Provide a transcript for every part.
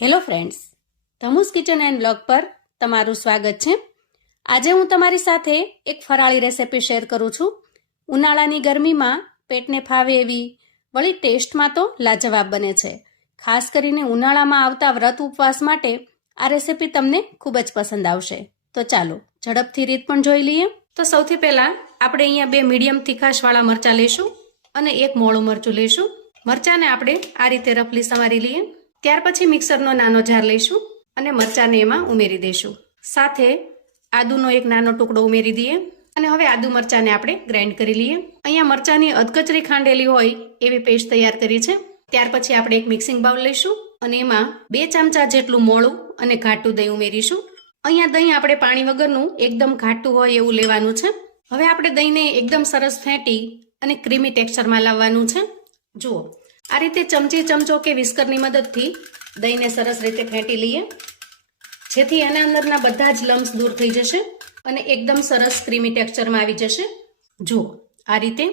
Hello friends, ધમુસ kitchen and blog પર તમારું સ્વાગત છે. આજે હું તમારી સાથે એક ફરાળી રેસિપી શેર કરું છું. ઉનાળાની ગરમીમાં પેટને ફાવે એવી, વળી ટેસ્ટમાં તો લાજવાબ બને છે. ખાસ કરીને ઉનાળામાં આવતા વ્રત ઉપવાસ માટે આ રેસિપી તમને ખૂબ જ પસંદ આવશે. તો ચાલો ઝડપથી રીત પણ જોઈ લઈએ. તો સૌથી પહેલાં આપણે અહીંયા 2 મીડિયમ તીખાશવાળા મરચાં લઈશું અને 1 મોળું મરચું લઈશું. મરચાંને આપણે આ રીતે રફલી સમારી લઈએ. ત્યાર પછી મિક્સરનો નાનો જાર લઈશું અને મરચાંને એમાં ઉમેરી દઈશું. સાથે આદુનો એક નાનો ટુકડો ઉમેરી દઈએ અને હવે આદુ મરચાંને આપણે ગ્રાઇન્ડ કરી લઈએ. અહીંયા મરચાંની અધકચરી ખાંડેલી હોય એવી પેસ્ટ તૈયાર કરી છે. ત્યાર પછી આપણે એક મિક્સિંગ બાઉલ લઈશું અને એમાં 2 ચમચા જેટલું મોળું અને ઘાટું દહીં ઉમેરીશું. અહીંયા દહીં આપણે પાણી વગરનું એકદમ ઘાટું હોય એવું લેવાનું છે. હવે આપણે દહીંને એકદમ સરસ ફેંટી અને ક્રીમી ટેક્સચરમાં લાવવાનું છે. જુઓ, આ રીતે ચમચી, ચમચો કે વિસ્કરની મદદથી દહીંને સરસ રીતે ફેંટી લઈએ, જેથી એના અંદરના બધા જ લમ્સ દૂર થઈ જશે અને એકદમ સરસ ક્રીમી ટેક્સચરમાં આવી જશે. જુઓ, આ રીતે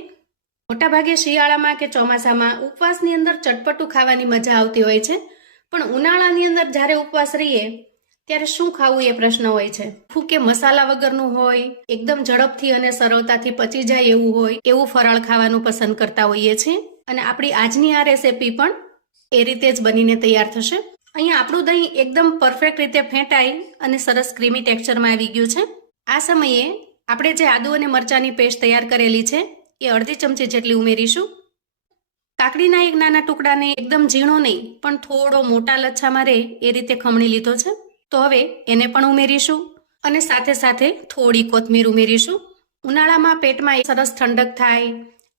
મોટાભાગે શિયાળામાં કે ચોમાસામાં ઉપવાસની અંદર ચટપટું ખાવાની મજા આવતી હોય છે, પણ ઉનાળાની અંદર જ્યારે ઉપવાસ રહીએ ત્યારે શું ખાવું એ પ્રશ્ન હોય છે. કે મસાલા વગરનું હોય, એકદમ ઝડપથી અને સરળતાથી પચી જાય એવું હોય એવું ફરાળ ખાવાનું પસંદ કરતા હોઈએ છીએ. અને આપણી આજની આ રેસિપી પણ એ રીતે જ બનીને તૈયાર થશે. અહીંયા આપણું દહીં એકદમ પરફેક્ટ રીતે ફેંટાઈ અને સરસ ક્રીમી ટેક્સચરમાં આવી ગયું છે. આ સમયે આપણે જે આદુ અને મરચાંની પેસ્ટ તૈયાર કરેલી છે એ અડધી ચમચી જેટલી ઉમેરીશું. કાકડીના એક નાના ટુકડાને એકદમ ઝીણો નહીં પણ થોડો મોટા લચ્છામાં રહે એ રીતે ખમણી લીધો છે. તો હવે એને પણ ઉમેરીશું અને સાથે સાથે થોડી કોથમીર ઉમેરીશું. ઉનાળામાં પેટમાં સરસ ઠંડક થાય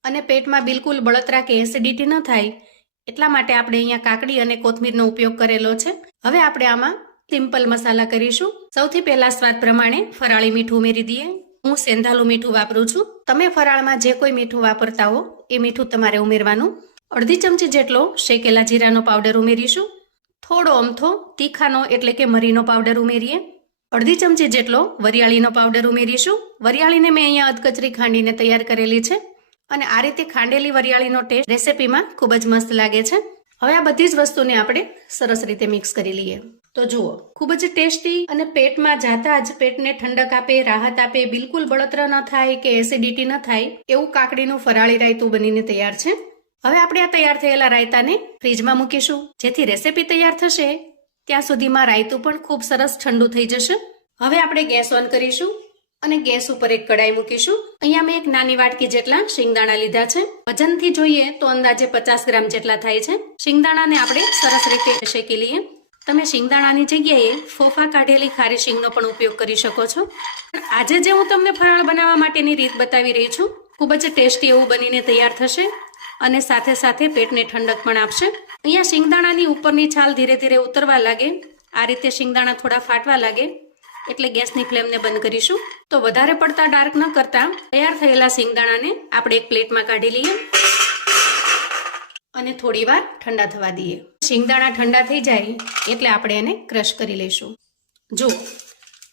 અને પેટમાં બિલકુલ બળતરા કે એસિડિટી ન થાય એટલા માટે આપણે અહીંયા કાકડી અને કોથમીરનો ઉપયોગ કરેલો છે. હવે આપણે આમાં સિમ્પલ મસાલા કરીશું. સૌથી પહેલા સ્વાદ પ્રમાણે ફરાળી મીઠું ઉમેરી દઈએ. હું સેંધાલું મીઠું વાપરું છું. તમે ફરાળમાં જે કોઈ મીઠું વાપરતા હો એ મીઠું તમારે ઉમેરવાનું. અડધી ચમચી જેટલો શેકેલા જીરાનો પાવડર ઉમેરીશું. થોડો અમથો તીખાનો એટલે કે મરીનો પાવડર ઉમેરીએ. અડધી ચમચી જેટલો વરિયાળીનો પાવડર ઉમેરીશું. વરિયાળીને મેં અહીંયા અધકચરી ખાંડીને તૈયાર કરેલી છે અને આ રીતે ખાંડેલી વરિયાળીનો ટેસ્ટ રેસિપીમાં ખૂબ જ મસ્ત લાગે છે. હવે આ બધી જ વસ્તુને આપણે સરસ રીતે મિક્સ કરી લઈએ. તો જુઓ, ખૂબ જ ટેસ્ટી અને પેટમાં જાતા જ પેટને ઠંડક આપે, રાહત આપે, બિલકુલ બળતરા ન થાય કે એસિડિટી ન થાય એવું કાકડીનું ફરાળી રાયતું બનીને તૈયાર છે. હવે આપણે આ તૈયાર થયેલા રાયતાને ફ્રીજમાં મૂકીશું, જેથી રેસિપી તૈયાર થશે ત્યાં સુધીમાં રાયતું પણ ખૂબ સરસ ઠંડુ થઈ જશે. હવે આપણે ગેસ ઓન કરીશું અને ગેસ ઉપર એક કડાઈ મૂકીશું. અહીંયા મેં એક નાની વાટકી જેટલા શિંગદાણા લીધા છે. વજનથી જોઈએ તો અંદાજે 50 ગ્રામ જેટલા થાય છે. શિંગદાણાને આપણે સરસ રીતે શેકી લઈએ. તમે શિંગદાણાની જગ્યાએ ફોફા કાઢેલી ખારી શીંગનો પણ ઉપયોગ કરી શકો છો. આજે જે હું તમને ફરાળ બનાવવા માટેની રીત બતાવી રહી છું, ખૂબ જ ટેસ્ટી એવું બનીને તૈયાર થશે અને સાથે સાથે પેટને ઠંડક પણ આપશે. અહીંયા શિંગદાણાની ઉપરની છાલ ધીરે ધીરે ઉતરવા લાગે, આ રીતે શિંગદાણા થોડા ફાટવા લાગે એટલે ગેસની ફ્લેમને બંધ કરીશું. તો વધારે પડતા ડાર્ક ન કરતા તૈયાર થયેલા શિંગદાણાને આપણે એક પ્લેટમાં કાઢી લઈએ અને થોડી વાર ઠંડા થવા દઈએ. શિંગદાણા ઠંડા થઈ જાય એટલે આપણે એને ક્રશ કરી લઈશું. જો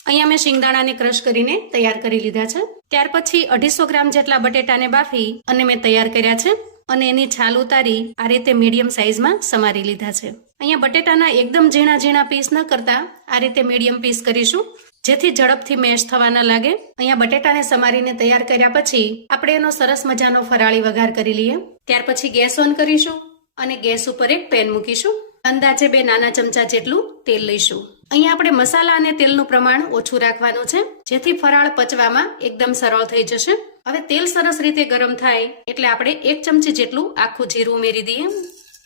અહીંયા મેં શિંગદાણાને ક્રશ કરીને તૈયાર કરી લીધા છે. ત્યાર પછી 250 ગ્રામ જેટલા બટેટાને બાફી અને મેં તૈયાર કર્યા છે અને એની છાલ ઉતારી આ રીતે મીડિયમ સાઈઝમાં સમારી લીધા છે. અહીંયા બટેટાના એકદમ ઝીણા ઝીણા પીસ ન કરતા આ રીતે મીડિયમ પીસ કરીશું, જેથી ઝડપથી મેશ થવા ન લાગે. અહીંયા બટેટાને સમારીને તૈયાર કર્યા પછી આપણે એનો સરસ મજાનો ફરાળી વઘાર કરી લઈએ. ત્યાર પછી ગેસ ઓન કરીશું અને ગેસ ઉપર એક પેન મૂકીશું. અંદાજે 2 નાના ચમચા જેટલું તેલ લઈશું. અહીંયા આપણે મસાલા અને તેલનું પ્રમાણ ઓછું રાખવાનું છે, જેથી ફરાળ પચવામાં એકદમ સરળ થઈ જશે. હવે તેલ સરસ રીતે ગરમ થાય એટલે આપણે 1 ચમચી જેટલું આખું જીરું ઉમેરી દઈએ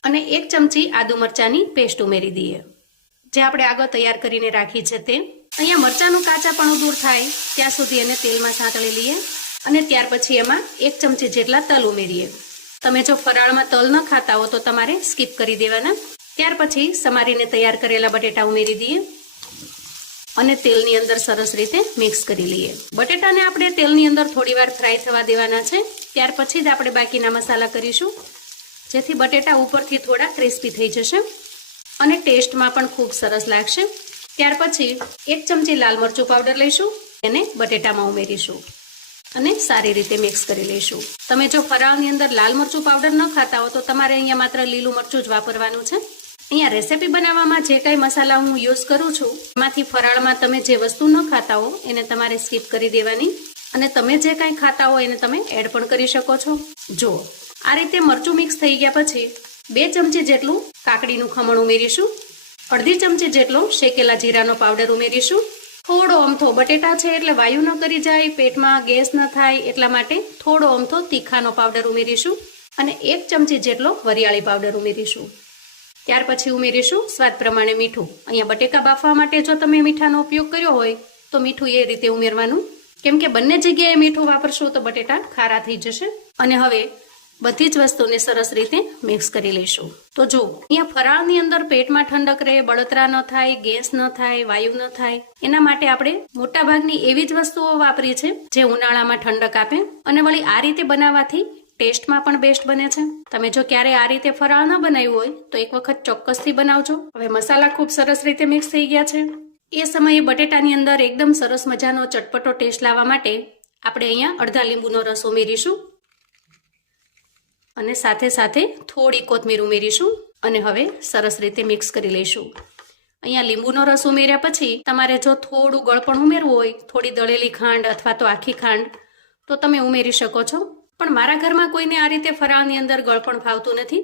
અને 1 ચમચી આદુ મરચાંની પેસ્ટ ઉમેરી દઈએ, જે આપણે આગળ તૈયાર કરીને રાખી છે તે. અહીંયા મરચાંનું કાચાપણું દૂર થાય ત્યાં સુધી એને તેલમાં સાંતળી લઈએ અને ત્યાર પછી એમાં 1 ચમચી જેટલા તલ ઉમેરીએ. તમે જો ફરાળમાં તલ ન ખાતા હો તો તમારે સ્કીપ કરી દેવાના. ત્યાર પછી સમારીને તૈયાર કરેલા બટેટા ઉમેરી દઈએ અને તેલની અંદર સરસ રીતે મિક્સ કરી લઈએ. બટેટાને આપણે તેલની અંદર થોડી વાર ફ્રાય થવા દેવાના છે. ત્યાર પછી જ આપણે બાકીના મસાલા કરીશું, જેથી બટેટા ઉપરથી થોડા ક્રિસ્પી થઈ જશે અને ટેસ્ટમાં પણ ખૂબ સરસ લાગશે. ત્યાર પછી 1 ચમચી લાલ મરચું પાવડર લઈશું, એને બટેટામાં ઉમેરીશું અને સારી રીતે મિક્સ કરી લઈશું. તમે જો ફરાળની અંદર લાલ મરચું પાવડર ન ખાતા હો તો તમારે અહીંયા માત્ર લીલું મરચું જ વાપરવાનું છે. અહીંયા રેસીપી બનાવવામાં જે કાંઈ મસાલા હું યુઝ કરું છું એમાંથી ફરાળમાં તમે જે વસ્તુ ન ખાતા હો એને તમારે સ્કીપ કરી દેવાની અને તમે જે કાંઈ ખાતા હો એને તમે એડ પણ કરી શકો છો. જો આ રીતે મરચું મિક્સ થઈ ગયા પછી 2 ચમચી જેટલું કાકડીનું ખમણ ઉમેરીશું, અડધી ચમચી જેટલો શેકેલા જીરાનો પાવડર ઉમેરીશું. થોડો અમથો બટેટા છે એટલે વાયુ ન કરી જાય, પેટમાં ગેસ ન થાય એટલા માટે થોડો અમથો તીખાનો પાવડર ઉમેરીશું અને 1 ચમચી જેટલો વરિયાળી પાવડર ઉમેરીશું. ત્યાર પછી ઉમેરીશું સ્વાદ પ્રમાણે મીઠું. અહીંયા બટેકા બાફવા માટે જો તમે મીઠાનો ઉપયોગ કર્યો હોય તો મીઠું એ રીતે ઉમેરવાનું, કેમ કે બંને જગ્યાએ મીઠું વાપરશું તો બટેટા ખારા થઈ જશે. અને હવે બધી જ વસ્તુને સરસ રીતે મિક્સ કરી લઈશું. તો જો અહીંયા ફરાળની અંદર પેટમાં ઠંડક રહે, બળતરા ન થાય, ગેસ ન થાય, વાયુ ન થાય, એના માટે આપણે મોટા ભાગની એવી જ વસ્તુઓ વાપરી છે જે ઉનાળામાં ઠંડક આપે અને વળી આ રીતે બનાવવાથી ટેસ્ટમાં પણ બેસ્ટ બને છે. તમે જો ક્યારે આ રીતે ફરાળ ન બનાવ્યું હોય તો એક વખત ચોક્કસથી બનાવજો. હવે મસાલા ખૂબ સરસ રીતે મિક્સ થઈ ગયા છે. એ સમયે બટેટાની અંદર એકદમ સરસ મજાનો ચટપટો ટેસ્ટ લાવવા માટે આપણે અહીંયા અડધા લીંબુનો રસ ઉમેરીશું અને સાથે સાથે થોડી કોથમીર ઉમેરીશું અને હવે સરસ રીતે મિક્સ કરી લઈશું. અહીંયા લીંબુનો રસ ઉમેર્યા પછી તમારે જો થોડું ગળપણ ઉમેરવું હોય, થોડી દળેલી ખાંડ અથવા તો આખી ખાંડ, તો તમે ઉમેરી શકો છો. પણ મારા ઘરમાં કોઈને આ રીતે ફરાળની અંદર ગળપણ ફાવતું નથી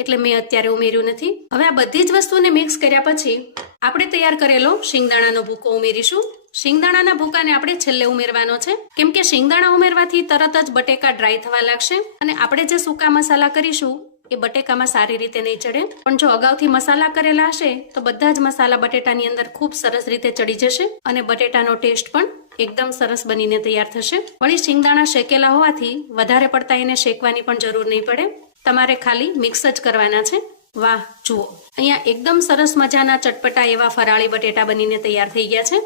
એટલે મેં અત્યારે ઉમેર્યું નથી. હવે આ બધી જ વસ્તુને મિક્સ કર્યા પછી આપણે તૈયાર કરેલો શિંગદાણાનો ભૂકો ઉમેરીશું. શિંગદાણાના ભૂકાને આપણે છેલ્લે ઉમેરવાનો છે, કેમ કે શિંગદાણા ઉમેરવાથી તરત જ બટેકા ડ્રાય થવા લાગશે અને આપણે જે સૂકા મસાલા કરીશું એ બટેકામાં સારી રીતે નહીં ચડે. પણ જો અગાઉથી મસાલા કરેલા હશે તો બધા જ મસાલા બટેટાની અંદર ખૂબ સરસ રીતે ચડી જશે અને બટેટાનો ટેસ્ટ પણ એકદમ સરસ બનીને તૈયાર થશે. વળી શિંગદાણા શેકેલા હોવાથી વધારે પડતા એને શેકવાની પણ જરૂર નહીં પડે, તમારે ખાલી મિક્સ જ કરવાના છે. વાહ, જુઓ અહીંયા એકદમ સરસ મજાના ચટપટા એવા ફરાળી બટેટા બનીને તૈયાર થઈ ગયા છે.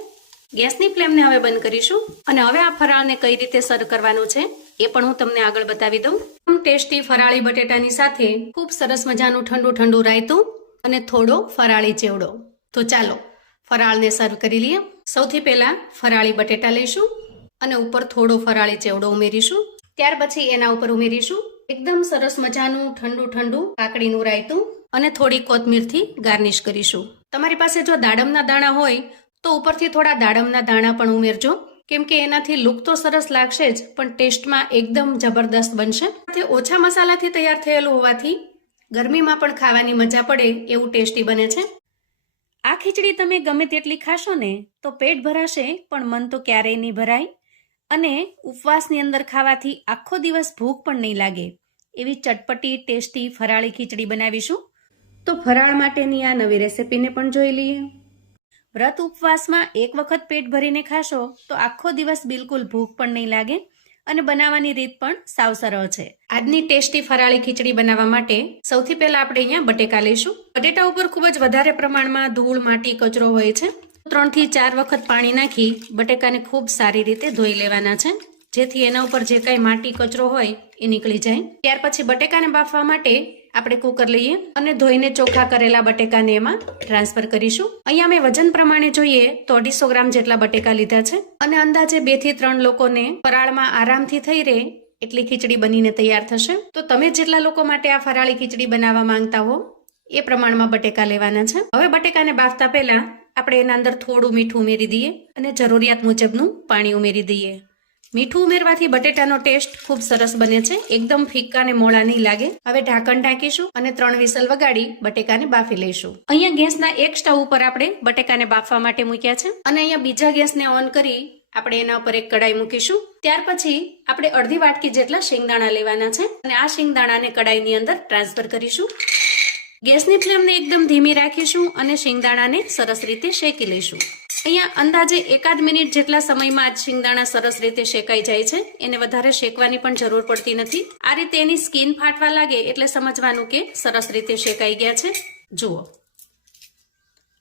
ગેસની ફ્લેમને હવે બંધ કરીશું અને હવે આ ફરાળને કઈ રીતે સર્વ કરવાનું છે એ પણ હું તમને આગળ બતાવી દઉં. ટેસ્ટી ફરાળી બટેટાની સાથે ખૂબ સરસ મજાનું ઠંડુ ઠંડુ રાયતું અને થોડો ફરાળી ચેવડો. તો ચાલો ફરાળને સર્વ કરી લઈએ. સૌથી પહેલા ફરાળી બટેટા લઈશું અને ઉપર થોડો ફરાળી ચેવડો ઉમેરીશું. ત્યાર પછી એના ઉપર ઉમેરીશું એકદમ સરસ મજાનું ઠંડુ ઠંડુ કાકડીનું રાયતું અને થોડી કોથમીરથી ગાર્નિશ કરીશું. તમારી પાસે જો દાડમના દાણા હોય તો ઉપરથી થોડા દાડમના દાણા પણ ઉમેરજો, કેમ કે એનાથી લુક તો સરસ લાગશે જ પણ ટેસ્ટમાં એકદમ જબરદસ્ત બનશે. તે ઓછા મસાલાથી તૈયાર થયેલું હોવાથી ગરમીમાં પણ ખાવાની મજા પડે એવું ટેસ્ટી બને છે. આ ખીચડી તમે ગમે તેટલી ખાશો ને તો પેટ ભરાશે પણ મન તો ક્યારેય નહીં ભરાય અને ઉપવાસની અંદર ખાવાથી આખો દિવસ ભૂખ પણ નહીં લાગે એવી ચટપટી ટેસ્ટી ફરાળી ખીચડી બનાવીશું. તો ફરાળ માટેની આ નવી રેસીપીને પણ જોઈ લઈએ. વ્રત ઉપવાસમાં એક વખત પેટ ભરીને ખાશો તો આખો દિવસ બિલકુલ ભૂખ પણ નહીં લાગે અને બનાવવાની રીત પણ સાવ સરળ છે. આજની ટેસ્ટી ફરાળી ખીચડી બનાવવા માટે સૌથી પહેલા આપણે અહીંયા બટેકા લઈશું. બટેટા ઉપર ખૂબ જ વધારે પ્રમાણમાં ધૂળ, માટી, કચરો હોય છે. 3 થી 4 વખત પાણી નાખી બટેકાને ખૂબ સારી રીતે ધોઈ લેવાના છે, જેથી એના ઉપર જે કાંઈ માટી, કચરો હોય એ નીકળી જાય. ત્યાર પછી બટેકાને બાફવા માટે આપણે કુકર લઈએ અને ધોઈને ચોખ્ખા કરેલા બટેકાને એમાં ટ્રાન્સફર કરીશું. અહીંયા મેં વજન પ્રમાણે જોઈએ તો 250 ગ્રામ જેટલા બટેકા લીધા છે અને અંદાજે 2 થી 3 લોકોને ફરાળમાં આરામથી થઈ રહે એટલી ખીચડી બનીને તૈયાર થશે. તો તમે જેટલા લોકો માટે આ ફરાળી ખીચડી બનાવવા માંગતા હો એ પ્રમાણમાં બટેકા લેવાના છે. હવે બટેકાને બાફતા પહેલા આપણે એના અંદર થોડું મીઠું ઉમેરી દઈએ અને જરૂરિયાત મુજબનું પાણી ઉમેરી દઈએ. મીઠું ઉમેરવાથી બટેટાનો ટેસ્ટ ખૂબ સરસ બને છે, એકદમ ફીકા ને મોળા નહીં લાગે. હવે ઢાંકણ ઢાંકીશું અને 3 વિસલ વગાડી બટેકાને બાફી લઈશું. અહીંયા ગેસના એક સ્ટવ ઉપર આપણે બટેકાને બાફવા માટે મૂક્યા છે અને અહીંયા બીજા ગેસને ઓન કરી આપણે એના ઉપર એક કડાઈ મૂકીશું. ત્યાર પછી આપણે અડધી વાટકી જેટલા શિંગદાણા લેવાના છે અને આ શિંગદાણાને કડાઈની અંદર ટ્રાન્સફર કરીશું. ગેસની ફ્લેમને એકદમ ધીમી રાખીશું અને શિંગદાણાને સરસ રીતે શેકી લઈશું. અહીંયા અંદાજે 1 મિનિટ જેટલા સમયમાં જ શિંગદાણા સરસ રીતે શેકાઈ જાય છે, એને વધારે શેકવાની પણ જરૂર પડતી નથી. આ રીતે એની સ્કિન ફાટવા લાગે એટલે સમજવાનું કે સરસ રીતે શેકાઈ ગયા છે. જુઓ,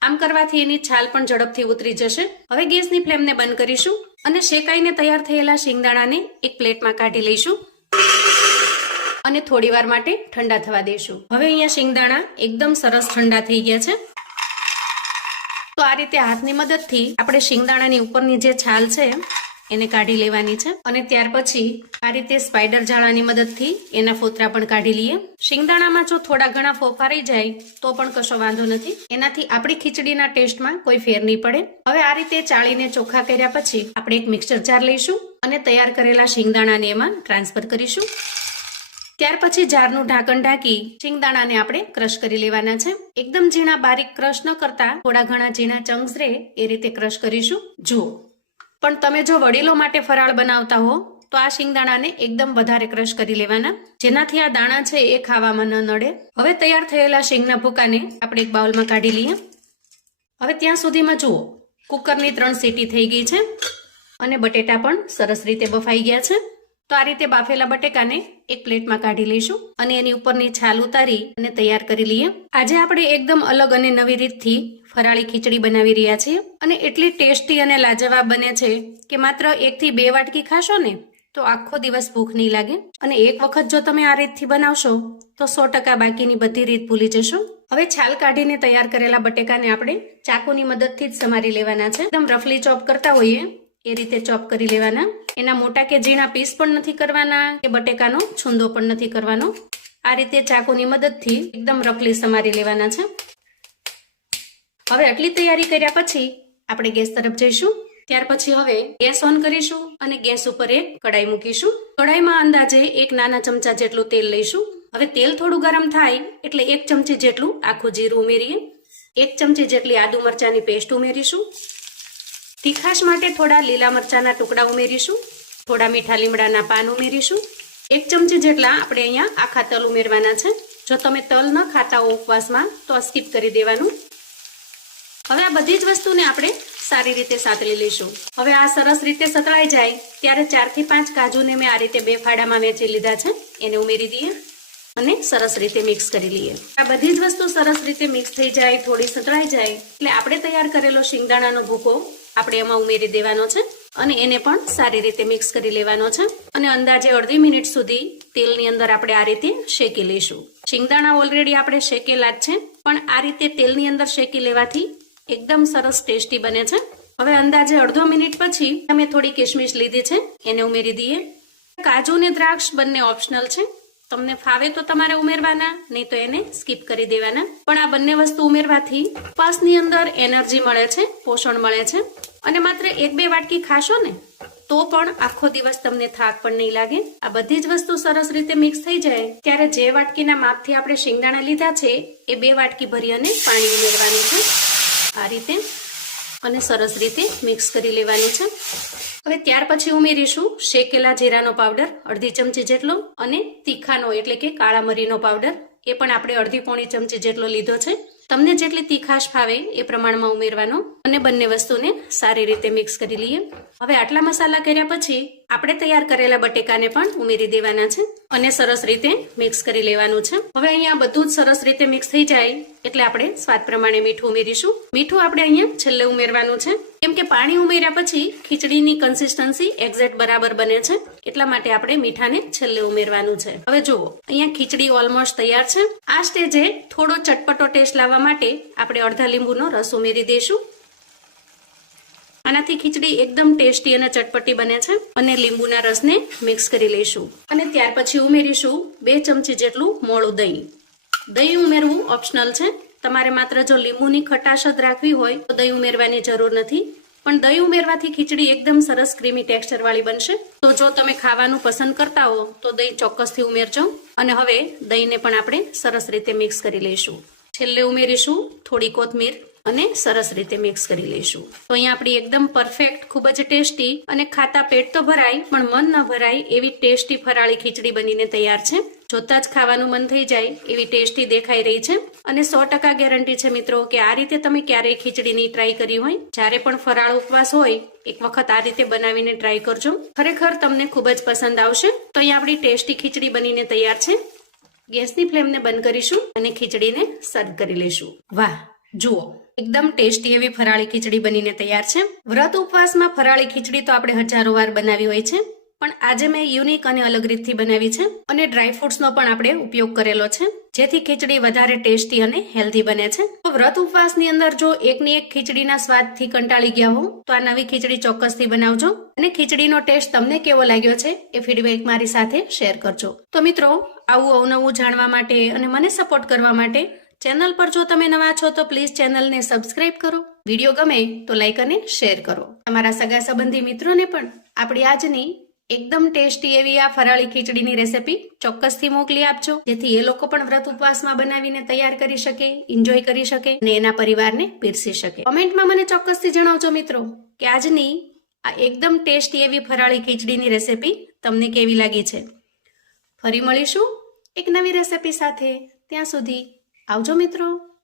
આમ કરવાથી એની છાલ પણ ઝડપથી ઉતરી જશે. હવે ગેસની ફ્લેમને બંધ કરીશું અને શેકાઈને તૈયાર થયેલા શિંગદાણાને એક પ્લેટમાં કાઢી લઈશું અને થોડીવાર માટે ઠંડા થવા દઈશું. હવે અહીંયા શિંગદાણા એકદમ સરસ ઠંડા થઈ ગયા છે. તો આ રીતે હાથની મદદથી આપણે શિંગદાણાની ઉપરની જે છાલ છે એને કાઢી લેવાની છે અને ત્યાર પછી આ રીતે સ્પાઈડર જાળાની મદદથી એના ફોતરા પણ કાઢી લઈએ. શિંગદાણામાં જો થોડા ઘણા ફોફા રહી જાય તો પણ કશો વાંધો નથી, એનાથી આપણી ખીચડીના ટેસ્ટમાં કોઈ ફેર નહીં પડે. હવે આ રીતે ચાળીને ચોખ્ખા કર્યા પછી આપણે એક મિક્સર જાર લઈશું અને તૈયાર કરેલા શિંગદાણાને એમાં ટ્રાન્સફર કરીશું. ત્યાર પછી જારનું ઢાંકણ ઢાંકી શિંગદાણાને આપણે ક્રશ કરી લેવાના છે. એકદમ ઝીણા બારીક ક્રશ ન કરતા થોડા ઘણા ઝીણા ચંક્સ રહે એ રીતે ક્રશ કરીશું. જુઓ, પણ તમે જો વડીલો માટે ફરાળ બનાવતા હો તો આ શિંગદાણાને એકદમ વધારે ક્રશ કરી લેવાના, જેનાથી આ દાણા છે એ ખાવામાં ન નડે. હવે તૈયાર થયેલા શીંગના ભૂકાને આપણે એક બાઉલમાં કાઢી લઈએ. હવે ત્યાં સુધીમાં જુઓ, કુકરની 3 સીટી થઈ ગઈ છે અને બટેટા પણ સરસ રીતે બફાઈ ગયા છે. તો આ રીતે બાફેલા બટેકાને એક પ્લેટમાં કાઢી લઈશું અને એની ઉપરની છાલ ઉતારી અને તૈયાર કરી લઈએ. આજે આપણે એકદમ અલગ અને નવી રીતથી ફરાળી ખીચડી બનાવી રહ્યા છીએ અને એટલી ટેસ્ટી અને લાજવાબ બને છે કે માત્ર 1 થી 2 વાટકી ખાશો ને તો આખો દિવસ ભૂખ નહીં લાગે. અને એક વખત જો તમે આ રીતથી બનાવશો તો 100% બાકીની બધી રીત ભૂલી જશો. હવે છાલ કાઢીને તૈયાર કરેલા બટેકાને આપણે ચાકુની મદદથી જ સમારી લેવાના છે. એકદમ રફલી ચોપ કરતા હોઈએ એ રીતે ચોપ કરી લેવાના. એના મોટા કે ઝીણા પીસ પણ નથી કરવાના કે બટેકાનો છૂંદો પણ નથી કરવાનો. આ રીતે ચાકુની મદદથી એકદમ રફલી સમારી લેવાના છે. હવે આટલી તૈયારી કર્યા પછી આપણે ગેસ તરફ જઈશું. ત્યાર પછી હવે ગેસ ઓન કરીશું અને ગેસ ઉપર એક કડાઈ મૂકીશું. કડાઈમાં અંદાજે 1 નાના ચમચા જેટલું તેલ લઈશું. હવે તેલ થોડું ગરમ થાય એટલે 1 ચમચી જેટલું આખું જીરું ઉમેરીએ. 1 ચમચી જેટલી આદુ મરચાની પેસ્ટ ઉમેરીશું. તીખાશ માટે થોડા લીલા મરચાના ટુકડા ઉમેરીશું. થોડા મીઠા લીમડાના પાન ઉમેરીશું. 1 ચમચી જેટલા આપણે અહીંયા આખા તલ ઉમેરવાના છે. જો તમે તલ ન ખાતા હો ઉપવાસમાં તો સ્કીપ કરી દેવાનું. હવે આ બધી જ વસ્તુને આપણે સારી રીતે સાતળી લઈશું. હવે આ સરસ રીતે સતળાઈ જાય ત્યારે 4 થી 5 કાજુને મેં આ રીતે 2 ફાડામાં વેચી લીધા છે, એને ઉમેરી દઈએ અને સરસ રીતે મિક્સ કરી લઈએ. આ બધી જ વસ્તુ સરસ રીતે મિક્સ થઈ જાય, થોડી સતળાઈ જાય એટલે આપણે તૈયાર કરેલો શિંગદાણાનો ભૂકો આપણે એમાં ઉમેરી દેવાનો છે અને એને પણ સારી રીતે મિક્સ કરી લેવાનો છે અને અંદાજે અડધી મિનિટ સુધી તેલની અંદર આપણે આ રીતે શેકી લઈશું. શિંગદાણા ઓલરેડી આપણે શેકેલા જ છે, પણ આ રીતે તેલની અંદર શેકી લેવાથી એકદમ સરસ ટેસ્ટી બને છે. હવે અંદાજે અડધો મિનિટ પછી અમે થોડી કિશમિશ લીધી છે એને ઉમેરી દઈએ. કાજુ ને દ્રાક્ષ બંને ઓપ્શનલ છે, તમને ફાવે તો તમારે ઉમેરવાના, નહીં તો એને સ્કીપ કરી દેવાના. પણ આ બંને વસ્તુ ઉમેરવાથી ઉપવાસની અંદર એનર્જી મળે છે, પોષણ મળે છે અને માત્ર 1-2 વાટકી ખાશો ને તો પણ આખો દિવસ તમને થાક પણ નહીં લાગે. આ બધી જ વસ્તુ સરસ રીતે મિક્સ થઈ જાય ત્યારે જે વાટકીના માપથી આપણે શિંગદાણા લીધા છે એ 2 વાટકી ભરી અને પાણી ઉમેરવાનું છે આ રીતે અને સરસ રીતે મિક્સ કરી લેવાનું છે. હવે ત્યાર પછી ઉમેરીશું શેકેલા જીરાનો પાવડર અડધી ચમચી જેટલો અને તીખાનો એટલે કે કાળા મરીનો પાવડર એ પણ આપણે અડધી પોણી ચમચી જેટલો લીધો છે. તમને જેટલી તીખાશ ફાવે એ પ્રમાણમાં ઉમેરવાનો અને બંને વસ્તુને સારી રીતે મિક્સ કરી લઈએ. હવે આટલા મસાલા કર્યા પછી આપણે તૈયાર કરેલા બટેકાને પણ ઉમેરી દેવાના છે અને સરસ રીતે મિક્સ કરી લેવાનું છે. હવે અહીંયા બધું જ સરસ રીતે મિક્સ થઈ જાય એટલે આપણે સ્વાદ પ્રમાણે મીઠું ઉમેરીશું. મીઠું આપણે અહીંયા છેલ્લે ઉમેરવાનું છે કેમ કે પાણી ઉમેર્યા પછી ખીચડીની કન્સિસ્ટન્સી એક્ઝેક્ટ બરાબર બને છે, એટલા માટે આપણે મીઠાને છેલ્લે ઉમેરવાનું છે. હવે જુઓ, અહીંયા ખીચડી ઓલમોસ્ટ તૈયાર છે. આ સ્ટેજે થોડો ચટપટો ટેસ્ટ લાવવા માટે આપણે અડધા લીંબુનો રસ ઉમેરી દઈશું. આનાથી ખીચડી એકદમ ટેસ્ટી અને ચટપટી બને છે અને લીંબુના રસને મિક્સ કરી લઈશું અને ત્યાર પછી ઉમેરીશું 2 ચમચી જેટલું મોળું દહીં. દહીં ઉમેરવું ઓપ્શનલ છે, તમારે માત્ર જો લીંબુની ખટાશ જ રાખવી હોય તો દહીં ઉમેરવાની જરૂર નથી, પણ દહીં ઉમેરવાથી ખીચડી એકદમ સરસ ક્રીમી ટેક્સચર વાળી બનશે. તો જો તમે ખાવાનું પસંદ કરતા હો તો દહીં ચોક્કસથી ઉમેરજો. અને હવે દહીંને પણ આપણે સરસ રીતે મિક્સ કરી લઈશું. છેલ્લે ઉમેરીશું થોડી કોથમીર અને સરસ રીતે મિક્સ કરી લઈશું. તો અહીંયા આપણી એકદમ પરફેક્ટ, ખૂબ જ ટેસ્ટી અને ખાતા પેટ તો ભરાય પણ મન ન ભરાય એવી ટેસ્ટી ફરાળી ખીચડી બનીને તૈયાર છે. જોતા જ ખાવાનું મન થઈ જાય એવી ટેસ્ટી દેખાઈ રહી છે અને 100% ગેરંટી છે મિત્રો કે આ રીતે તમે ક્યારેય ખીચડીની ટ્રાય કરી હોય, જ્યારે પણ ફરાળ ઉપવાસ હોય એક વખત આ રીતે બનાવીને ટ્રાય કરજો, ખરેખર તમને ખૂબ જ પસંદ આવશે. તો અહીંયા આપણી ટેસ્ટી ખીચડી બનીને તૈયાર છે. ગેસની ફ્લેમને બંધ કરીશું અને ખીચડીને સર્વ કરી લઈશું. વાહ, જુઓ એકદમ ટેસ્ટી એવી ફરાળી ખીચડી બનીને તૈયાર છે. વ્રત ઉપવાસમાં ફરાળી ખીચડી તો આપણે હજારો વાર બનાવી હોય છે, પણ આજે મેં યુનિક અને અલગ રીતથી બનાવી છે અને ડ્રાય ફ્રૂટ્સનો પણ આપણે ઉપયોગ કરેલો છે, જેથી ખીચડી વધારે ટેસ્ટી અને હેલ્ધી બને છે. તો વ્રત ઉપવાસની અંદર જો એકની એક ખીચડીના સ્વાદથી કંટાળી ગયા હો તો આ નવી ખીચડી ચોક્કસથી બનાવજો અને ખીચડીનો ટેસ્ટ તમને કેવો લાગ્યો છે એ ફીડબેક મારી સાથે શેર કરજો. તો મિત્રો, આવું અવનવું જાણવા માટે અને મને સપોર્ટ કરવા માટે ચેનલ પર જો તમે નવા છો તો પ્લીઝ ચેનલને સબસ્ક્રાઇબ કરો. વિડીયો ગમે તો લાઈક અને શેર કરો. તમારા સગા સંબંધી મિત્રોને પણ આપણી આજની એકદમ ટેસ્ટી એવી આ ફરાળી ખીચડીની રેસીપી ચોક્કસથી મોકલી આપજો, જેથી એ લોકો પણ વ્રત ઉપવાસમાં બનાવીને તૈયાર કરી શકે, એન્જોય કરી શકે અને એના પરિવારને પીરસી શકે. કોમેન્ટમાં મને ચોક્કસથી જણાવજો મિત્રો કે આજની આ એકદમ ટેસ્ટી એવી ફરાળી ખીચડીની રેસીપી તમને કેવી લાગી છે. ફરી મળીશું એક નવી રેસીપી સાથે. ત્યાં સુધી આવજો મિત્રો.